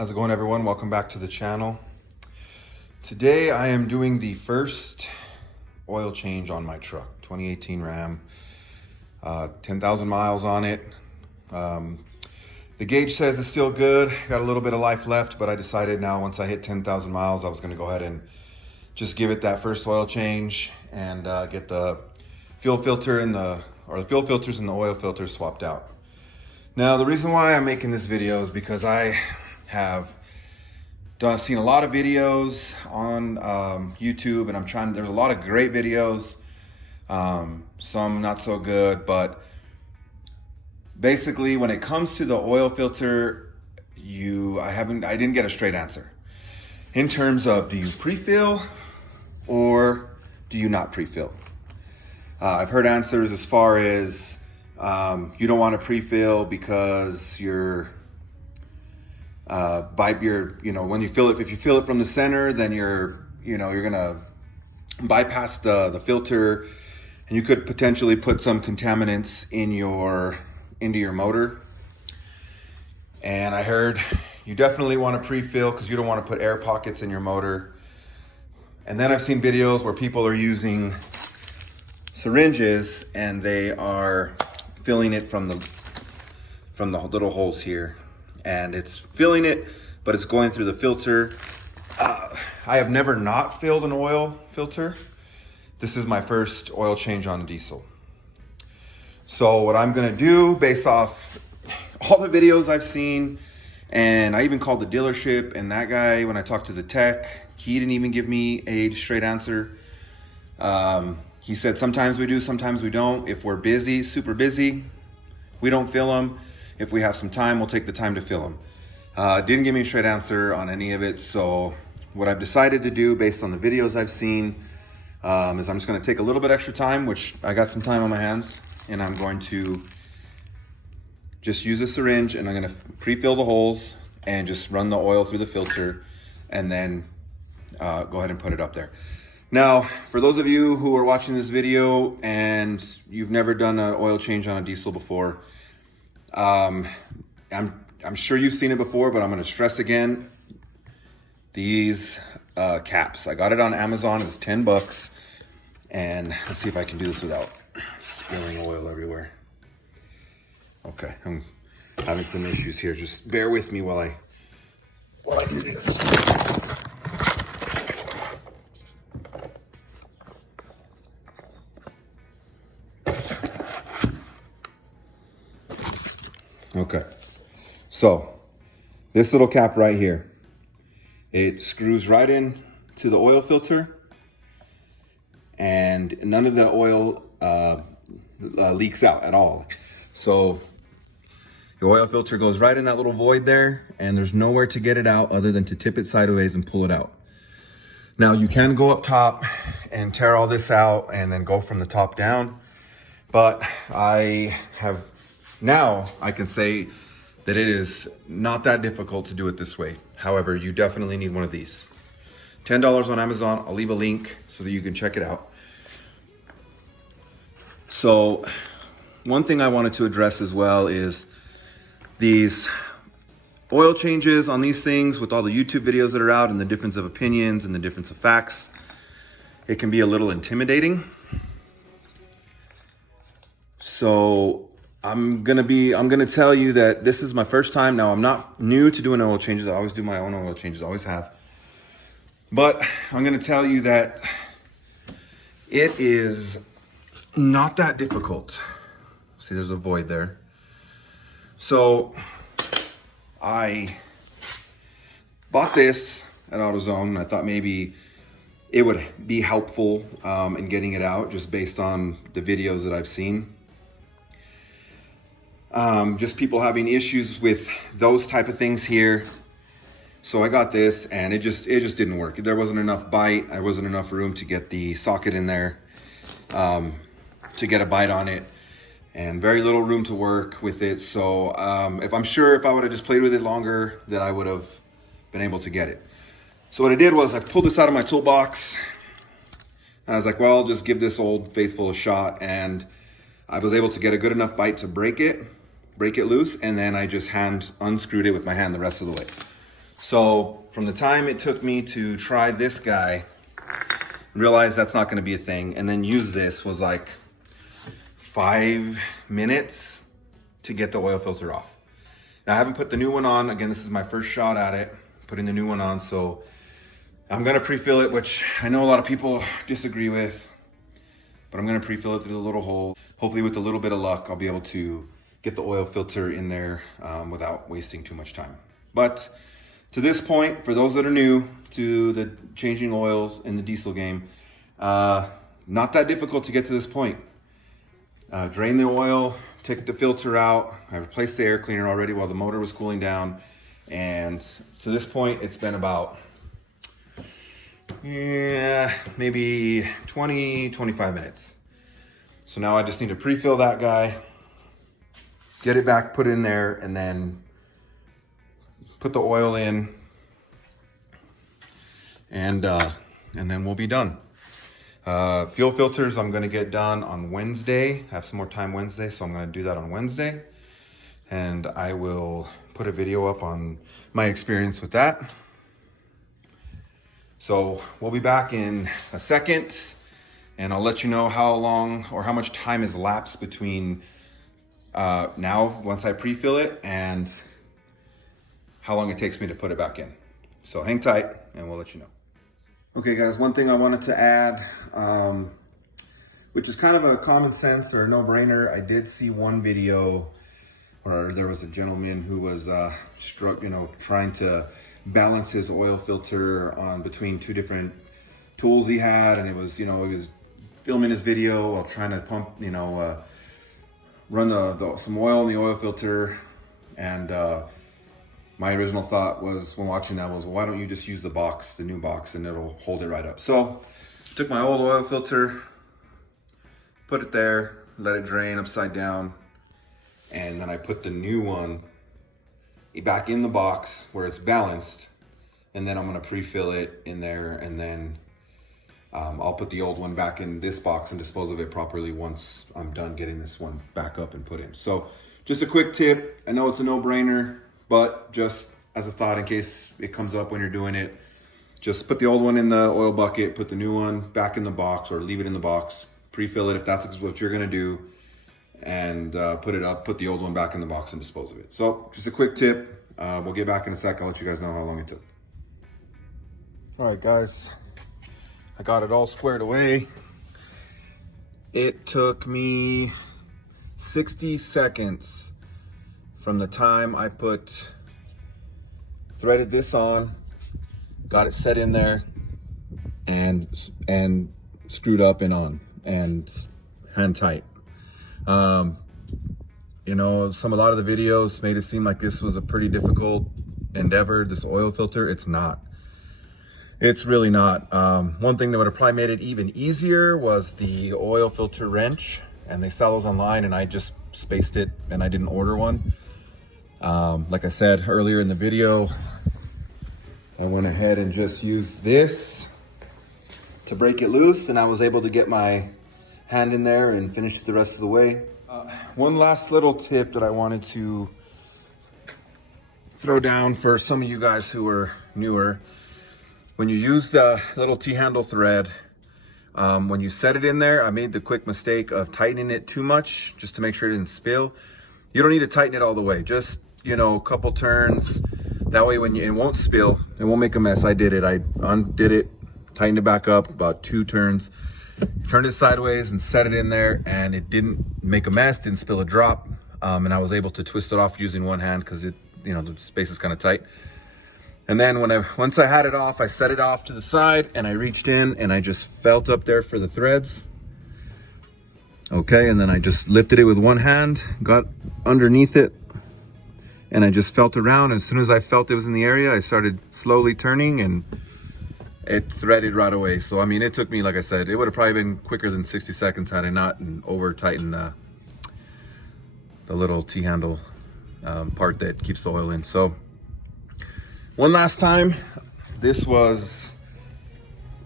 How's it going, everyone? Welcome back to the channel. Today I am doing the first oil change on my truck, 2018 Ram, 10,000 miles on it. The gauge says it's still good, got a little bit of life left, but I decided now once I hit 10,000 miles, I was gonna go ahead and just give it that first oil change and get the fuel filter and the fuel filters and the oil filters swapped out. Now, the reason why I'm making this video is because I have seen a lot of videos on YouTube, and there's a lot of great videos, some not so good, but basically when it comes to the oil filter, I didn't get a straight answer in terms of, do you pre-fill or do you not pre-fill? I've heard answers as far as you don't want to pre-fill because when you fill it, if you fill it from the center, then you're gonna bypass the filter, and you could potentially put some contaminants into your motor. And I heard you definitely want to pre-fill because you don't want to put air pockets in your motor. And then I've seen videos where people are using syringes and they are filling it from the little holes here, and it's filling it, but it's going through the filter. I have never not filled an oil filter. This is my first oil change on a diesel. So what I'm gonna do, based off all the videos I've seen, and I even called the dealership, and that guy, when I talked to the tech, he didn't even give me a straight answer. He said sometimes we do, sometimes we don't. If we're busy, super busy, we don't fill them. If we have some time, we'll take the time to fill them. Didn't give me a straight answer on any of it. So what I've decided to do based on the videos I've seen is I'm just gonna take a little bit extra time, which I got some time on my hands, and I'm going to just use a syringe, and I'm gonna pre-fill the holes and just run the oil through the filter, and then go ahead and put it up there. Now, for those of you who are watching this video and you've never done an oil change on a diesel before, I'm sure you've seen it before, but I'm gonna stress again, these caps. I got it on Amazon, it was 10 bucks. And let's see if I can do this without spilling oil everywhere. Okay, I'm having some issues here. Just bear with me while I do this. Okay, so this little cap right here, it screws right in to the oil filter, and none of the oil leaks out at all. So the oil filter goes right in that little void there, and there's nowhere to get it out other than to tip it sideways and pull it out. Now you can go up top and tear all this out and then go from the top down, but now I can say that it is not that difficult to do it this way. However, you definitely need one of these. $10 on Amazon. I'll leave a link so that you can check it out. So one thing I wanted to address as well is these oil changes on these things, with all the YouTube videos that are out and the difference of opinions and the difference of facts. It can be a little intimidating. So I'm gonna tell you that this is my first time. Now, I'm not new to doing oil changes. I always do my own oil changes, always have. But I'm gonna tell you that it is not that difficult. See, there's a void there. So I bought this at AutoZone. I thought maybe it would be helpful in getting it out, just based on the videos that I've seen. Just people having issues with those type of things here. So I got this, and it just didn't work. There wasn't enough bite. There wasn't enough room to get the socket in there, to get a bite on it, and very little room to work with it. So if I would have just played with it longer, that I would have been able to get it. So what I did was I pulled this out of my toolbox, and I was like, well, I'll just give this Old Faithful a shot. And I was able to get a good enough bite to break it loose, and then I just unscrewed it with my hand the rest of the way. So from the time it took me to try this guy, realize that's not gonna be a thing, and then use this was like 5 minutes to get the oil filter off. Now I haven't put the new one on. Again, this is my first shot at it, putting the new one on. So I'm gonna pre-fill it, which I know a lot of people disagree with, but I'm gonna pre-fill it through the little hole. Hopefully with a little bit of luck, I'll be able to get the oil filter in there without wasting too much time. But to this point, for those that are new to the changing oils in the diesel game, not that difficult to get to this point. Drain the oil, take the filter out. I replaced the air cleaner already while the motor was cooling down. And to this point, it's been about, maybe 20, 25 minutes. So now I just need to pre-fill that guy, get it back, put it in there, and then put the oil in, and then we'll be done. Fuel filters I'm gonna get done on Wednesday. I have some more time Wednesday, so I'm gonna do that on Wednesday. And I will put a video up on my experience with that. So we'll be back in a second, and I'll let you know how long or how much time has lapsed between now, once I pre-fill it, and how long it takes me to put it back in. So hang tight and we'll let you know. Okay guys, one thing I wanted to add, which is kind of a common sense or a no-brainer. I did see one video where there was a gentleman who was trying to balance his oil filter on between two different tools he had, and it was, he was filming his video while trying to pump, run some oil in the oil filter. And my original thought was, when watching that, was, why don't you just use the box, the new box, and it'll hold it right up. So took my old oil filter, put it there, let it drain upside down, and then I put the new one back in the box where it's balanced, and then I'm gonna pre-fill it in there, and then I'll put the old one back in this box and dispose of it properly once I'm done getting this one back up and put in. So just a quick tip. I know it's a no-brainer, but just as a thought in case it comes up when you're doing it, just put the old one in the oil bucket, put the new one back in the box, or leave it in the box, pre-fill it if that's what you're gonna do, and put it up, put the old one back in the box and dispose of it. So just a quick tip. We'll get back in a sec. I'll let you guys know how long it took. All right, guys, I got it all squared away. It took me 60 seconds from the time I threaded this on, got it set in there, and screwed up and on, and hand tight. A lot of the videos made it seem like this was a pretty difficult endeavor, this oil filter. It's not. It's really not. One thing that would have probably made it even easier was the oil filter wrench, and they sell those online, and I just spaced it and I didn't order one. Like I said earlier in the video, I went ahead and just used this to break it loose, and I was able to get my hand in there and finish it the rest of the way. One last little tip that I wanted to throw down for some of you guys who are newer. When you use the little T-handle thread, when you set it in there, I made the quick mistake of tightening it too much just to make sure it didn't spill. You don't need to tighten it all the way. Just, a couple turns. That way it won't spill. It won't make a mess. I did it. I undid it, tightened it back up, about 2 turns. Turned it sideways and set it in there, and it didn't make a mess, didn't spill a drop. And I was able to twist it off using one hand because the space is kind of tight. And then once I had it off, I set it off to the side, and I reached in and I just felt up there for the threads. Okay, and then I just lifted it with one hand, got underneath it, and I just felt around. And as soon as I felt it was in the area, I started slowly turning, and it threaded right away. So, it took me, like I said, it would have probably been quicker than 60 seconds had I not over tightened the little T-handle part that keeps the oil in. So one last time, this was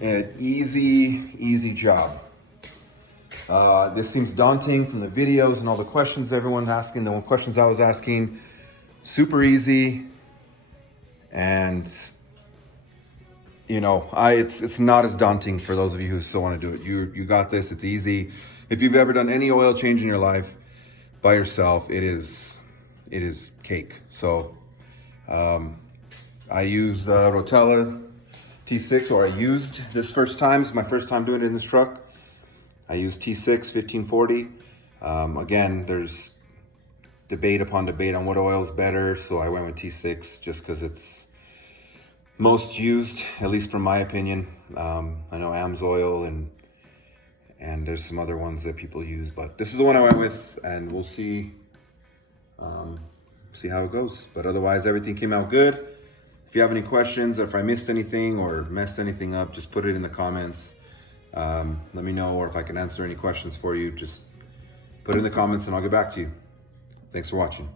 an easy job. This seems daunting from the videos and all the questions everyone's asking, the questions I was asking. Super easy. And you know, it's not as daunting for those of you who still want to do it. You got this. It's easy. If you've ever done any oil change in your life by yourself, it is cake. So I use Rotella T6, or I used this first time. It's my first time doing it in this truck. I used T6 1540. Again, there's debate upon debate on what oil is better, so I went with T6 just because it's most used, at least from my opinion. I know AMSOIL and there's some other ones that people use, but this is the one I went with, and we'll see how it goes. But otherwise, everything came out good. If you have any questions, or if I missed anything or messed anything up, just put it in the comments. Let me know, or if I can answer any questions for you, just put it in the comments and I'll get back to you. Thanks for watching.